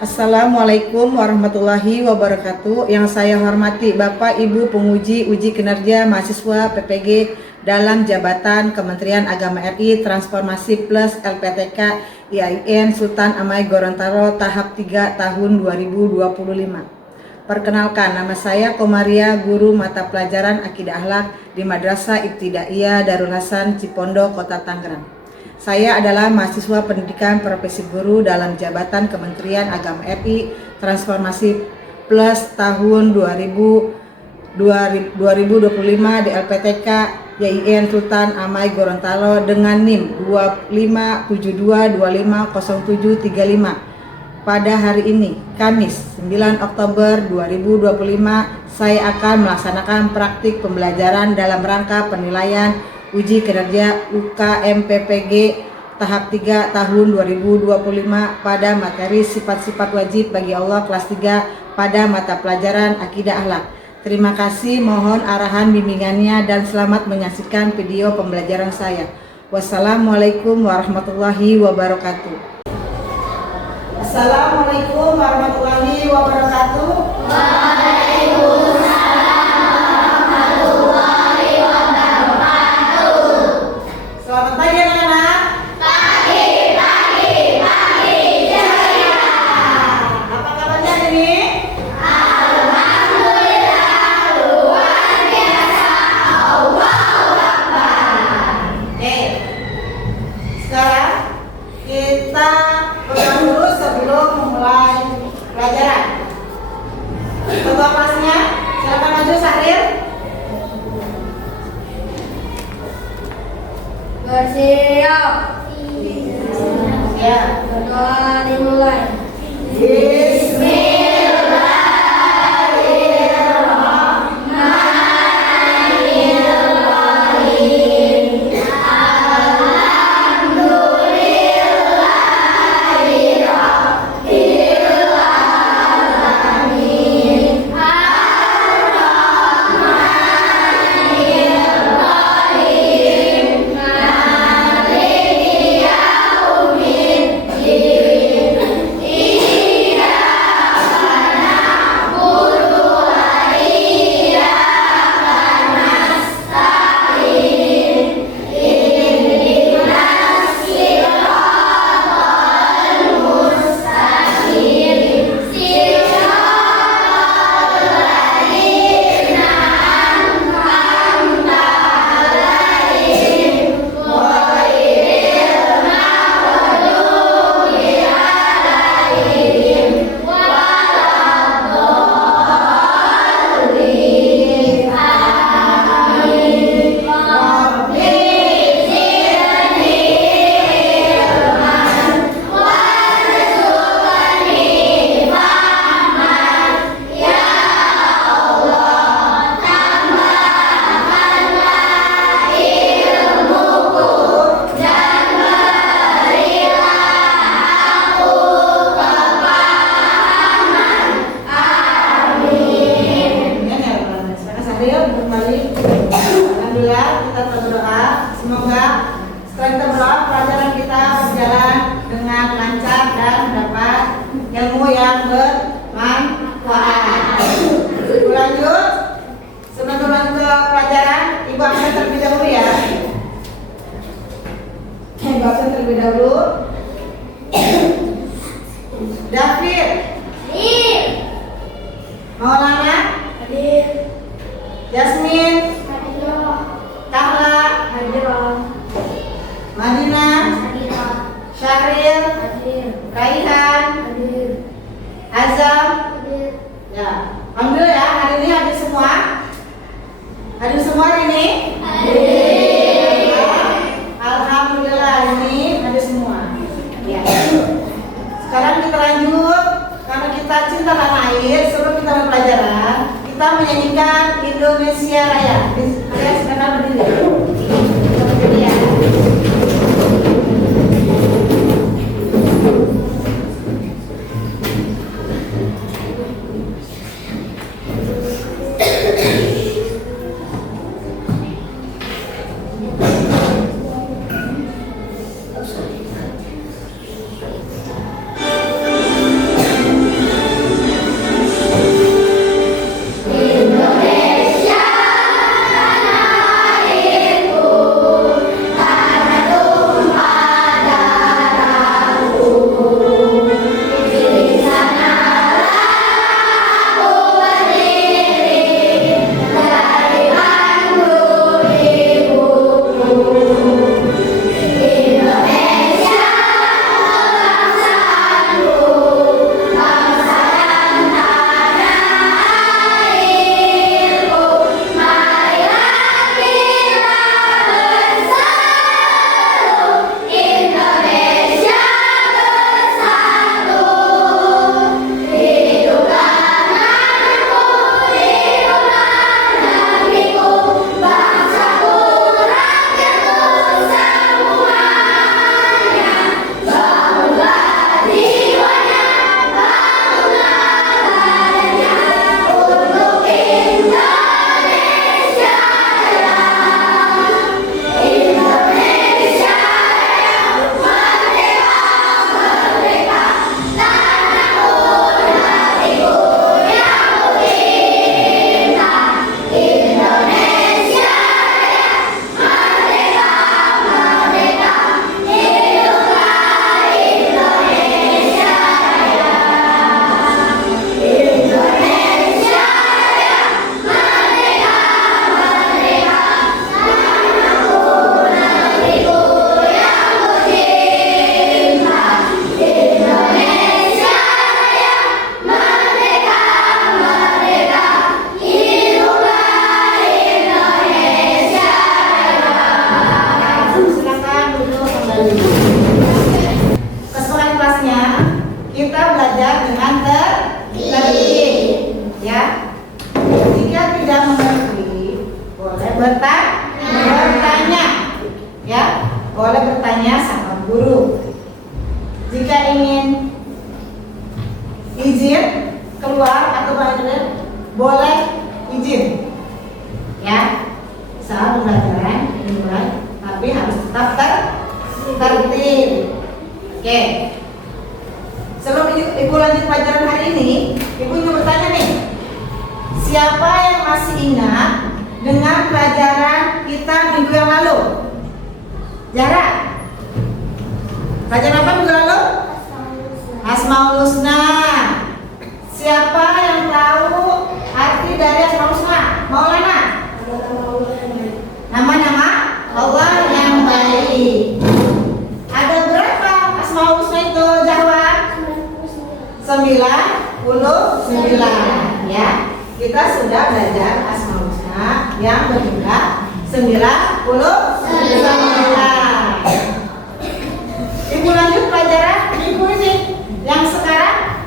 Assalamualaikum warahmatullahi wabarakatuh. Yang saya hormati Bapak Ibu penguji uji kinerja mahasiswa PPG dalam jabatan Kementerian Agama RI Transformasi Plus LPTK IAIN Sultan Amai Gorontalo tahap 3 tahun 2025. Perkenalkan, nama saya Komaria, guru mata pelajaran Akidah Akhlak di Madrasah Ibtidaiyah Darul Hasan Cipondo, Kota Tangerang. Saya adalah mahasiswa pendidikan profesi guru dalam jabatan Kementerian Agama RI Transformasi Plus tahun 2025 di LPTK IAIN Sultan Amai Gorontalo dengan NIM 2572250735. Pada hari ini, Kamis 9 Oktober 2025, saya akan melaksanakan praktik pembelajaran dalam rangka penilaian uji kinerja UKMPPG tahap 3 tahun 2025 pada materi sifat-sifat wajib bagi Allah kelas 3 pada mata pelajaran Akidah Akhlak. Terima kasih, mohon arahan bimbingannya dan selamat menyaksikan video pembelajaran saya. Wassalamualaikum warahmatullahi wabarakatuh. Assalamualaikum warahmatullahi wabarakatuh. Selamat pagi anak-anak. Pagi. Jaya. Apa kabarnya ini? Alhamdulillah, luar biasa. Allahu Akbar. Oke. Sekarang kita pegang dulu sebelum memulai pelajaran. Ketua kelasnya, silakan maju Sahrir. Bersiap. Ya. Berdoa dimulai. Alhamdulillah, kita berdoa semoga setelah kita berdoa pelajaran kita berjalan dengan lancar dan dapat ilmu yang bermanfaat. Lanjut, sebelum lanjut ke pelajaran, Ibu absen terlebih dahulu ya. Ibu absen terlebih dahulu. David, Maulana, Yasmin, Kahla, Madina, Syahril, Raihan, Azam. Ya, alhamdulillah ya, hari ini hadir semua. Hadir semua hari ini? Alhamdulillah ini hadir semua. Ya. Sekarang kita lanjut, karena kita cinta tanah air. Sebelum kita mulai pelajaran, kita menyanyikan Indonesia Raya. Kalian sekarang berdiri. Ya. kita belajar dengan tertib, ya. Jika tidak mengerti, boleh bertanya, ya. Boleh bertanya sama guru. Jika ingin izin keluar atau boleh izin, ya. Saat pembelajaran dimulai, tapi harus tetap tertib. Oke. Sebelum ibu lanjut pelajaran hari ini, ibu ingin bertanya nih, siapa yang masih ingat dengan pelajaran kita minggu yang lalu? Zara, pelajaran apa minggu lalu? Asmaul Husna. Siapa yang tahu arti dari Asmaul Husna? Maulana? Nama-nama Allah yang baik. Ada berapa Asmaul Husna itu, Zahwa? 99, ya. Kita sudah belajar Asmaul Husna yang berjumlah 99. Ibu lanjut pelajaran minggu ini. Yang sekarang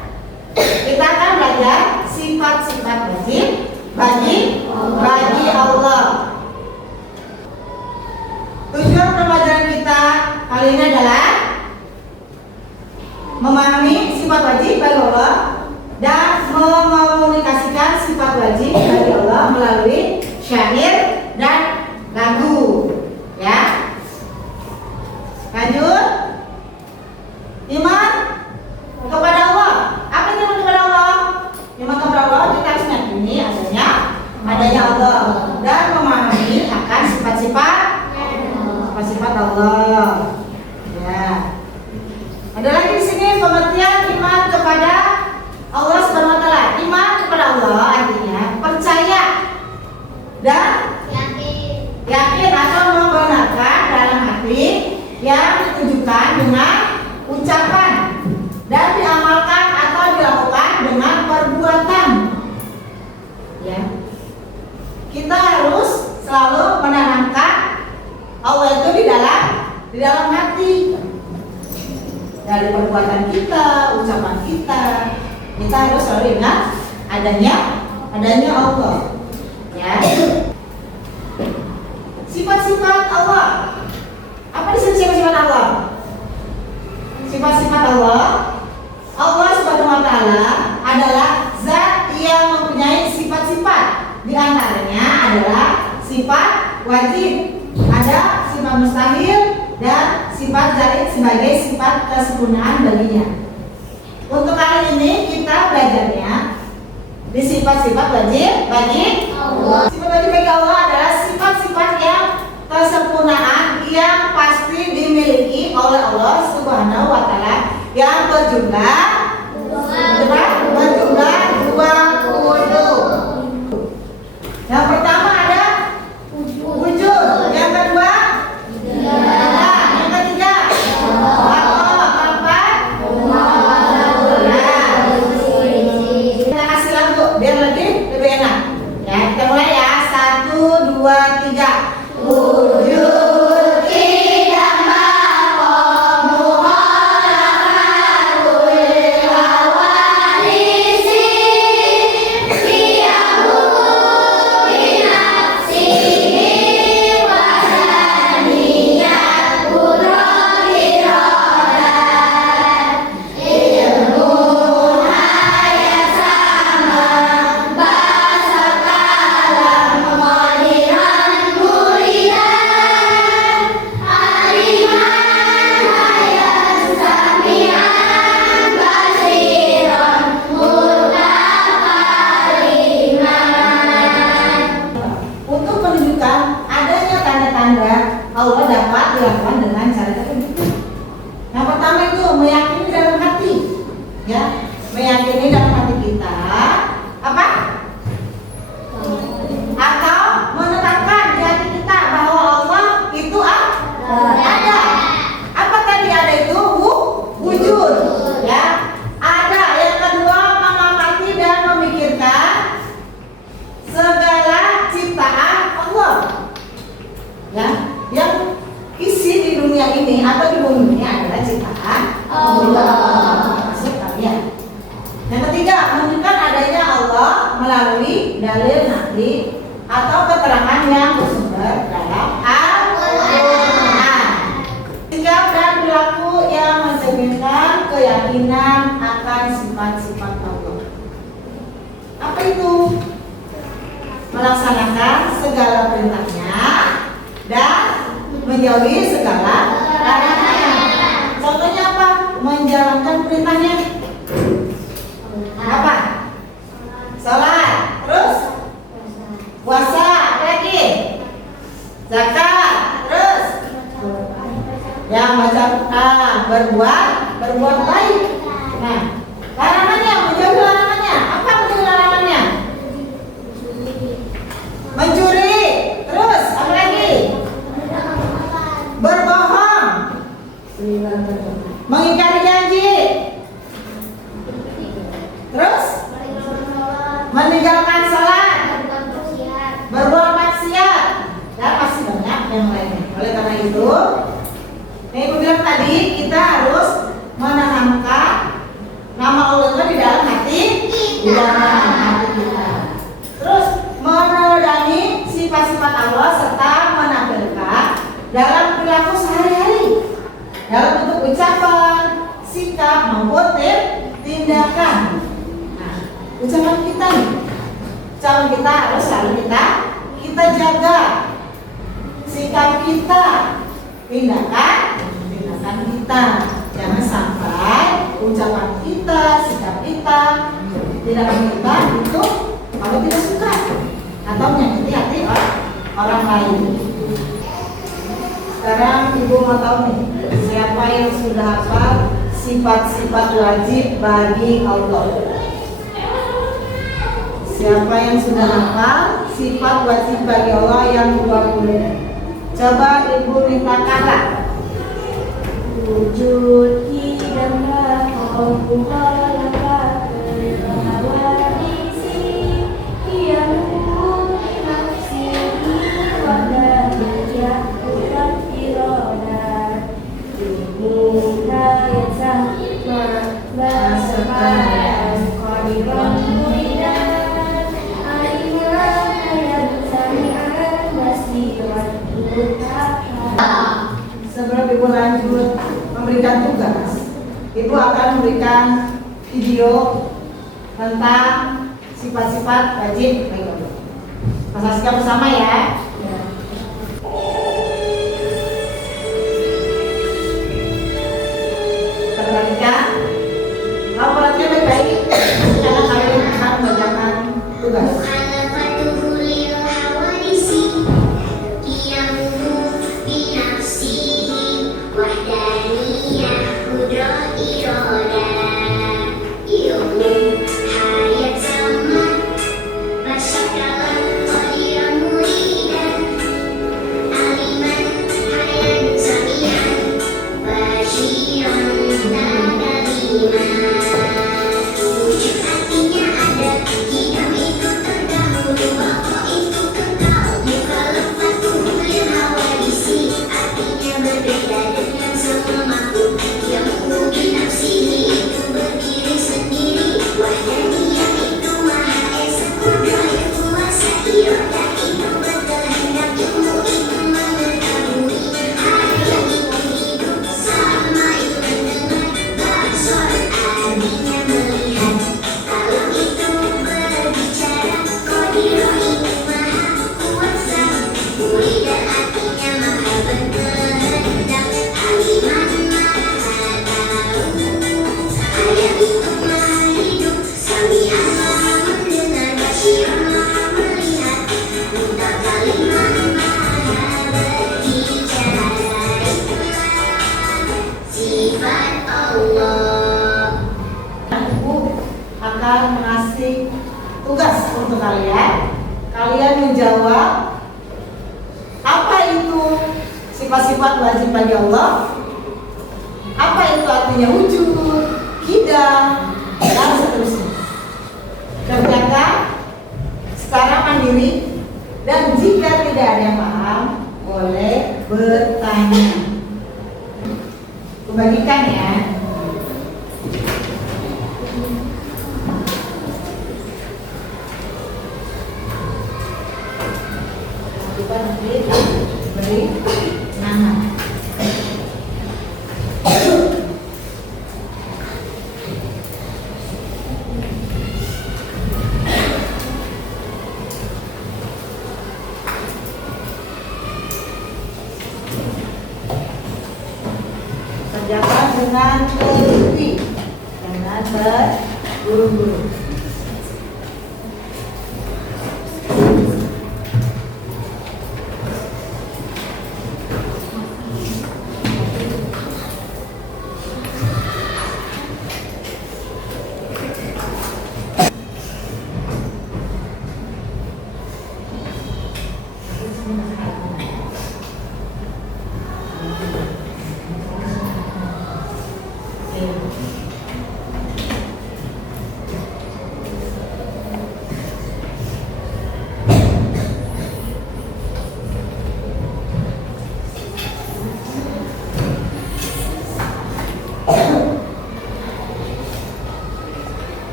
kita akan belajar sifat-sifat wajib bagi Allah. Tujuan pembelajaran kita kali ini adalah memahami sifat wajib bagi Allah dan mengkomunikasikan sifat wajib bagi Allah melalui syair dan lagu, ya. Lanjut. Iman kepada Allah. Apa itu iman kepada Allah? Iman kepada Allah kita harus meyakini adanya Allah dan memahami akan sifat-sifat Allah. Ya. Ada lagi di sini pengertian iman kepada Allah Subhanahu wa taala. Iman kepada Allah artinya percaya dan yakin atau membenarkan dalam hati yang ditunjukkan dengan ucapan dan diamalkan atau dilakukan dengan perbuatan. Ya. Kita harus selalu menanamkan Allah itu di dalam hati. Dari perbuatan kita, ucapan kita harus selalu ingat adanya Allah. Ya. Sifat-sifat Allah. Apa disebut sifat Allah? Sifat-sifat Allah Subhanahu wa taala adalah zat yang mempunyai sifat-sifat. Di antaranya adalah sifat wajib, ada sifat mustahil dan sifat zaid sebagai sifat kesempurnaan baginya. Untuk kali ini kita belajarnya di sifat-sifat wajib bagi Allah. Sifat wajib bagi Allah adalah sifat-sifat yang kesempurnaan yang pasti dimiliki oleh Allah Subhanahu wa taala yang berjumlah 20. Yang pertama ada wujud, yang kedua yang ketiga keempat. Kita kasih lagu biar lebih enak. Ya, kita mulai ya. 1, 2, 3. Wujud tidak makom muhalafatul hawadisi liyahu binafsihi wa daniyat kudratirodat ilmu hayat sama bahasa kalam qadiran muridan aliman hayat sami'an basiran mutafaliman. Untuk menunjukkan adanya tanda-tanda Allah dapat dilakukan dengan cara tertentu. Yang pertama itu meyakini dalam hati, ya, meyakini dalam hati kita apa? Atau menetapkan di hati kita bahwa Allah itu ada. Apa tadi ada itu? Wujud, ya. Ada. Yang kedua mengamati dan memikirkan segala ciptaan Allah, ya, yang isi di dunia ini atau di bumi ini adalah ciptaan Allah. Maksud kalian tadi atau keterangan yang bersumber dalam Al-Quran. Sikap dan perilaku yang mencerminkan keyakinan akan sifat-sifat Allah. Apa itu? Melaksanakan segala perintahnya dan menjauhi segala larangannya. Contohnya apa? Menjalankan perintahnya. Apa? Sholat, terus puasa, apa lagi? Zakat, terus yang macam berbuat baik. Nah, larangannya, menjauhi larangannya. Apa menjauhi larangannya? Mencuri, terus apa lagi? Berbohong, mengingkari janji, terus meninggalkan salat, berbuat maksiat, dan masih banyak yang lainnya. Oleh karena itu, Ibu bilang tadi kita harus menanamkan nama Allah di dalam hati kita. Terus meneladani sifat-sifat Allah serta menampilkan dalam perilaku sehari-hari, dalam bentuk ucapan, sikap maupun tindakan. Nah, ucapan kita nih, ucapan kita harus selalu kita jaga. Sikap kita, tindakan kita, jangan sampai ucapan kita, sikap kita, tindakan kita itu kalau tidak suka atau menyakiti hati orang lain. Sekarang Ibu mau tahu nih, siapa yang sudah hafal sifat-sifat wajib bagi Allah? Siapa yang sudah hafal sifat wajib bagi Allah yang 20? Coba Ibu minta kakak. Wujud hidamlah Allah laka berhawadisi Iyamul nafsihi wadahiyah urat irodah Ilmuka yasah ma'basakan qadiran muidan Alimah hayat sami'an basiran mutahan. Sebelum Ibu lanjut memberikan tugas, Ibu akan memberikan video tentang sifat-sifat wajib bagi Allah. Saksikan bersama ya. Perhatikan, kamu perhatikan baik-baik karena kalian akan mengerjakan tugas. Akan mengasih tugas untuk kalian. Kalian menjawab apa itu sifat-sifat wajib bagi Allah, apa itu artinya wujud, hidang, dan seterusnya. Kerjakan secara mandiri dan jika tidak ada yang paham boleh bertanya. Kubagikan ya. beri nama. Kerjakan dengan teliti, jangan terburu-buru.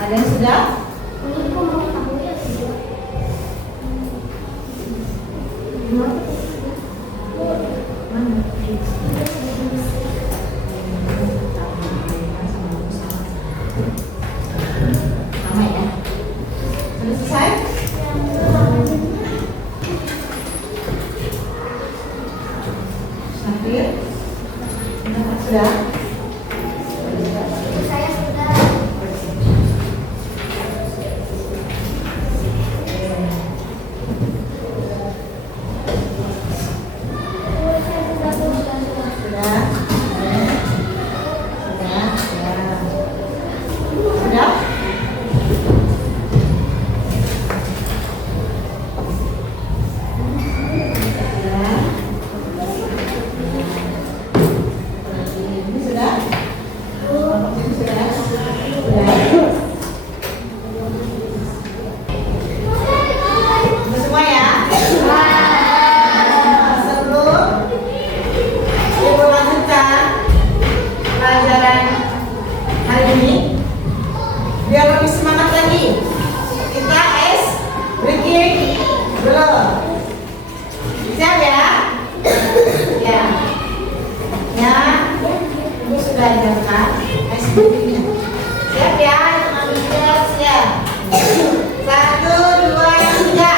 Ada yang sudah? Sama ya? Sudah selesai? Safir? Sudah? Saya sudah. Sudah? Sudah? Ini sudah? Ini sudah? Sudah? Sudah semua ya? Sebelum Ibu lanjutkan pelajaran hari ini, biar lebih semangat lagi, kita breaking dulu. Siap ya? Ya. Ya. Ibu sudah ajarkan breakingnya. Siap ya? Teman-teman siap. 1, 2, 3.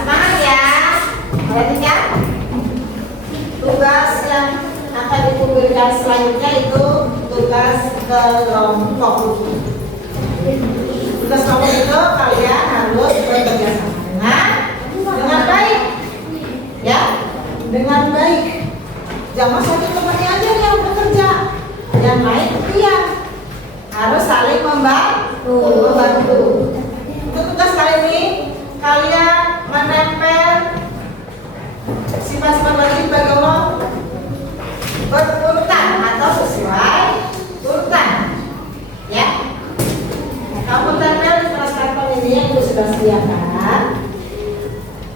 Semangat ya. Perhatikan tugas yang akan Ibu berikan selanjutnya itu tugas kelompok. Tugas kelompok itu kalian harus bekerja sama dengan baik, ya, dengan baik. Jangan satu temannya aja yang bekerja, yang lain diam. Harus saling membantu. Untuk tugas kali ini kalian menempel sifat-sifat wajib bagi Allah berurutan atau sesuai urutan, ya. Kamu tempel di kelas karton ini yang sudah sediakan.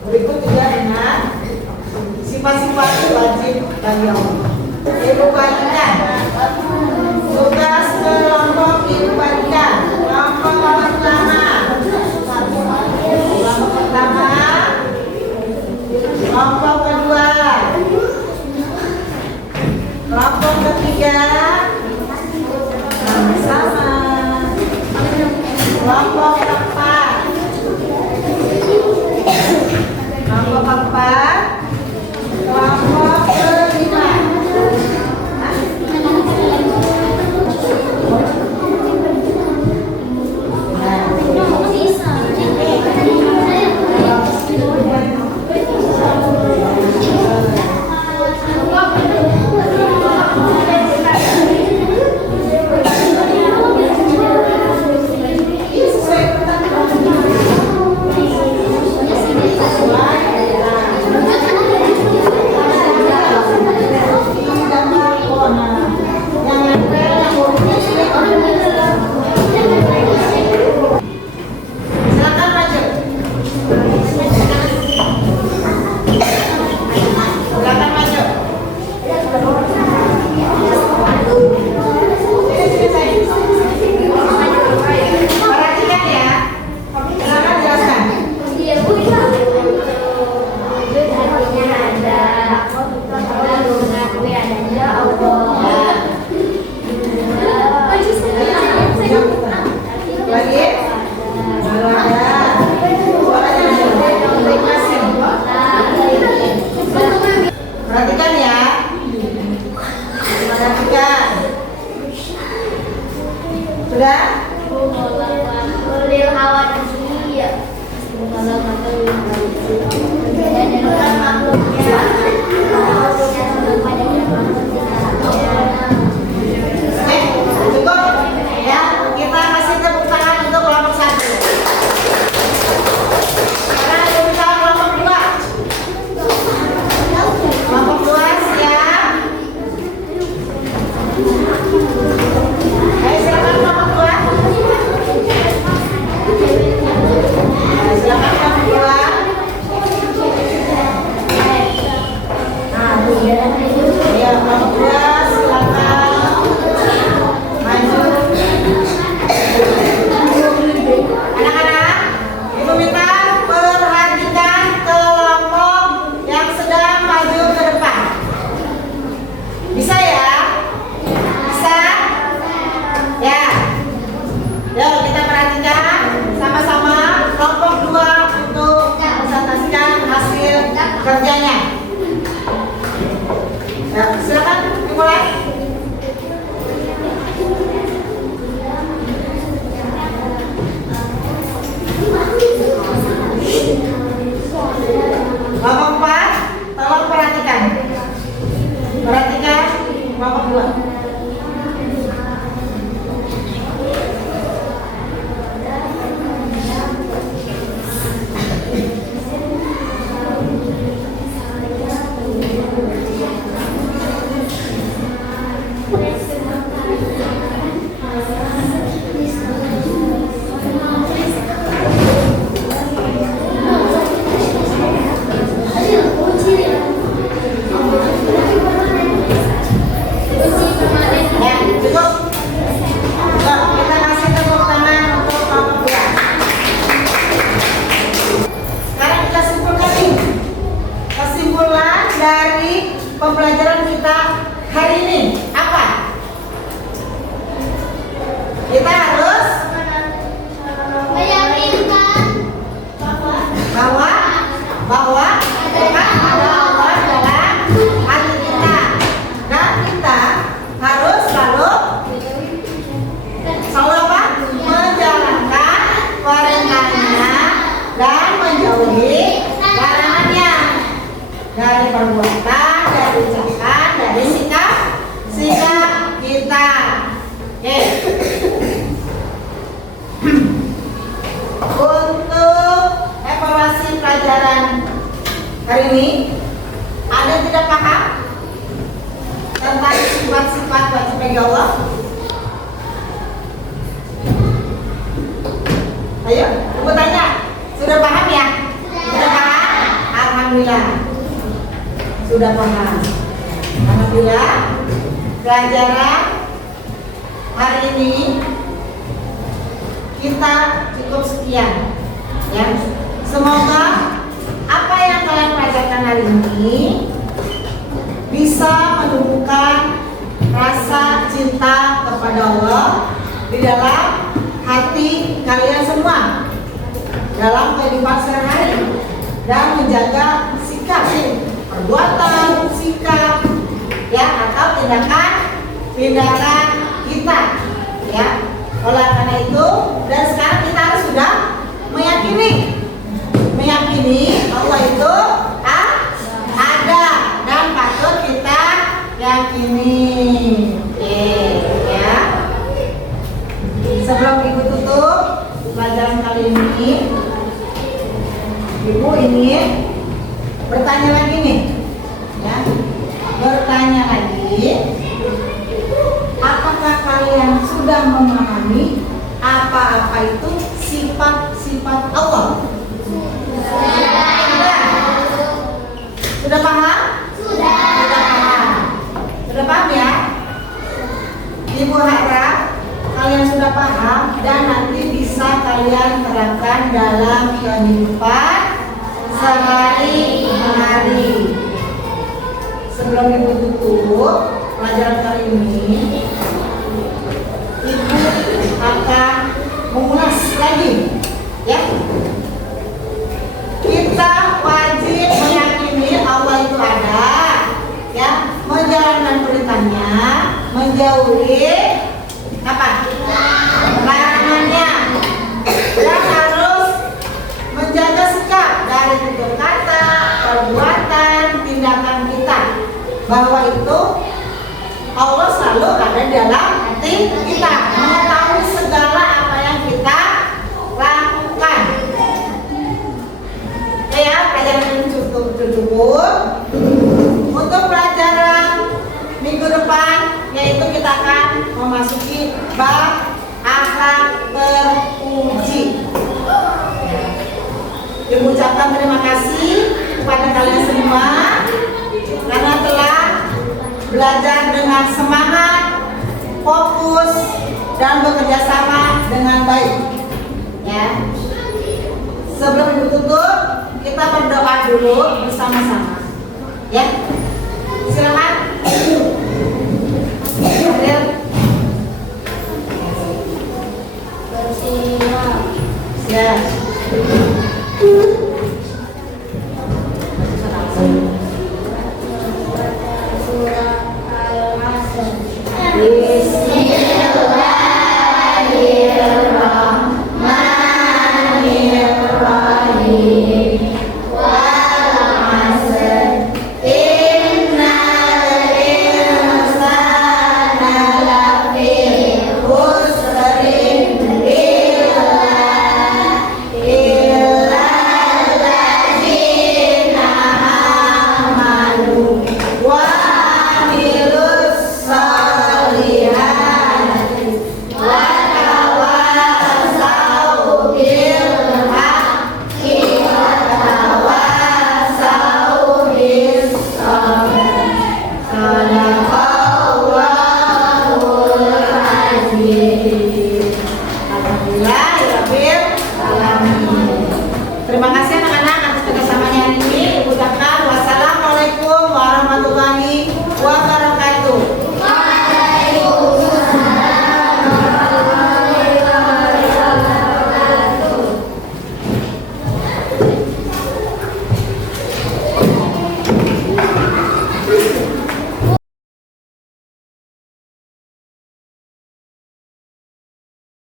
Berikut juga dengan sifat-sifat wajib bagi Allah. Ibu bagikan tugas kelompok, ibu bagikan kelompok pertama. Kelompok pertama, kelompok kedua, kelompok ketiga, sama-sama. Kelompok keempat, kelompok keempat, kelompok kelima. Ya, kelompok 2 silakan maju. Anak-anak, ibu minta perhatikan kelompok yang sedang maju ke depan. Bisa ya? Bisa? Ya. Yuk kita perhatikan sama-sama kelompok 2 untuk presentasikan hasil kerjanya. Ya, silakan dimulai. Kelompok 4, tolong perhatikan. Perhatikan kelompok 2. Ya, cukup. Yuk, kita kasih tepuk tangan untuk kelompok 2. Sekarang kita simpulkan nih. Kesimpulan dari pembelajaran kita hari ini apa? Kita harus bahwa ada Allah dalam hati kita, dan kita harus selalu apa? Menjalankan perintahnya dan menjauhi larangannya dari perbuatan, dari ucapan, dari sikap kita. Oke. Untuk evaluasi pelajaran hari ini, ada yang tidak paham tentang sifat-sifat wajib bagi Allah? Ayo, ibu tanya, sudah paham ya? Sudah paham? Alhamdulillah, sudah paham. Alhamdulillah, pelajaran hari ini kita cukup sekian, ya. Semoga apa yang kalian pelajarkan hari ini bisa menumbuhkan rasa cinta kepada Allah di dalam hati kalian semua dalam kehidupan sehari-hari, dan menjaga sikap, perbuatan, sikap, ya, atau tindakan kita, ya. Oleh karena itu, dan sekarang kita harus sudah meyakini Allah itu ada dan patut kita yakini. Oke, ya. Sebelum ibu tutup pelajaran kali ini, ibu ingin bertanya lagi nih, ya. Bertanya lagi, apakah kalian sudah memahami apa-apa itu sifat-sifat Allah? Sudah paham? Sudah paham. Sudah paham ya? Ibu harap kalian sudah paham dan nanti bisa kalian terapkan dalam kehidupan sehari-hari. Sebelum ibu tutup pelajaran kali ini, ibu akan mengulas lagi, ya. Kita wajib meyakini Allah itu ada, ya, menjalankan perintahnya, menjauhi apa? Larangannya, dan harus menjaga sikap dari tutur kata, perbuatan, tindakan kita, bahwa itu Allah selalu ada dalam hati kita, mengetahui segala apa yang kita lakukan. Ya, pelajaran ini cukup. Untuk pelajaran minggu depan, yaitu kita akan memasuki bab akhlak terpuji. Ibu ucapkan terima kasih kepada kalian semua karena telah dan bekerja sama dengan baik. Ya. Sebelum Ibu tutup, kita berdoa dulu bersama-sama. Ya.